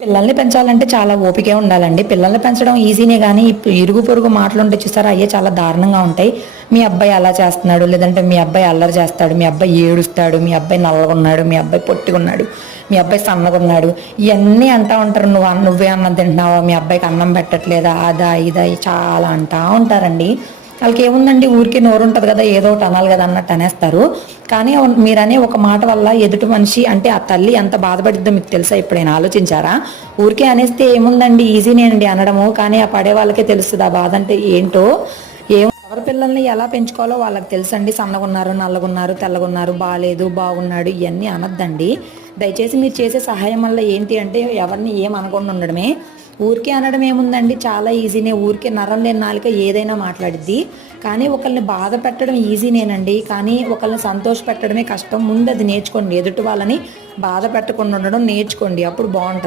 పిల్లల్ని పెంచాలంటే చాలా ఓపికే ఉండాలండి. పిల్లల్ని పెంచడం ఈజీనే గానీ, ఇరుగు పొరుగు మాటలుంటాయి చూసారా? అయ్యే చాలా దారుణంగా ఉంటాయి. మీ అబ్బాయి అలా చేస్తున్నాడు, లేదంటే మీ అబ్బాయి అల్లరి చేస్తాడు, మీ అబ్బాయి ఏడుస్తాడు, మీ అబ్బాయి నల్లగున్నాడు, మీ అబ్బాయి పొట్టిగున్నాడు, మీ అబ్బాయి సన్నగున్నాడు. ఇయన్నీ అంటా ఉంటారు. నువ్వే అన్నం తింటున్నావా? మీ అబ్బాయికి అన్నం పెట్టట్లేదా? అదా, ఇదా చాలా అంటా ఉంటారండి. ఆళ్ళకేముందండి ఊరికే నోరుంటది గదా! ఏదో ఒకటి అనాలి గదా! అన్నట్టు అనేస్తారు. కానీ మీరనే ఒక మాట వల్ల ఎదుటి మనిషి అంటే ఆ తల్లి ఎంత బాధపడిద్దో మీకు తెలుసా? ఎప్పుడైనా ఆలోచించారా? ఊరికే అనేస్తే ఏముందండి ఈజీనేనండి అనడము. కానీ ఆ పడే వాళ్ళకే తెలుస్తది ఆ బాధంటే ఏంటో. ఎవరి పిల్లల్ని ఎలా పెంచుకోవాలో వాళ్ళకి తెలుసండి. సన్నగున్నారు, నల్లగున్నారు, తెల్లగున్నారు, బాలేదు, బాగున్నాడు ఇయన్నీ అనొద్దండి. దయచేసి మీరు చేసే సహాయం వల్ల ఏంటి అంటే ఎవరిని ఏం అనకుండా ఉండడమే. ఊరికే అనడం ఏముందండి చాలా ఈజీనే. ఊరికే నరం లేని నాలుక ఏదైనా మాట్లాడిద్ది. కానీ ఒకళ్ళని బాధ పెట్టడం ఈజీనేనండి. కానీ ఒకళ్ళని సంతోష పెట్టడమే కష్టం. ముందు అది నేర్చుకోండి. ఎదుటి వాళ్ళని బాధ పెట్టకుండా ఉండడం నేర్చుకోండి. అప్పుడు బావుంటది.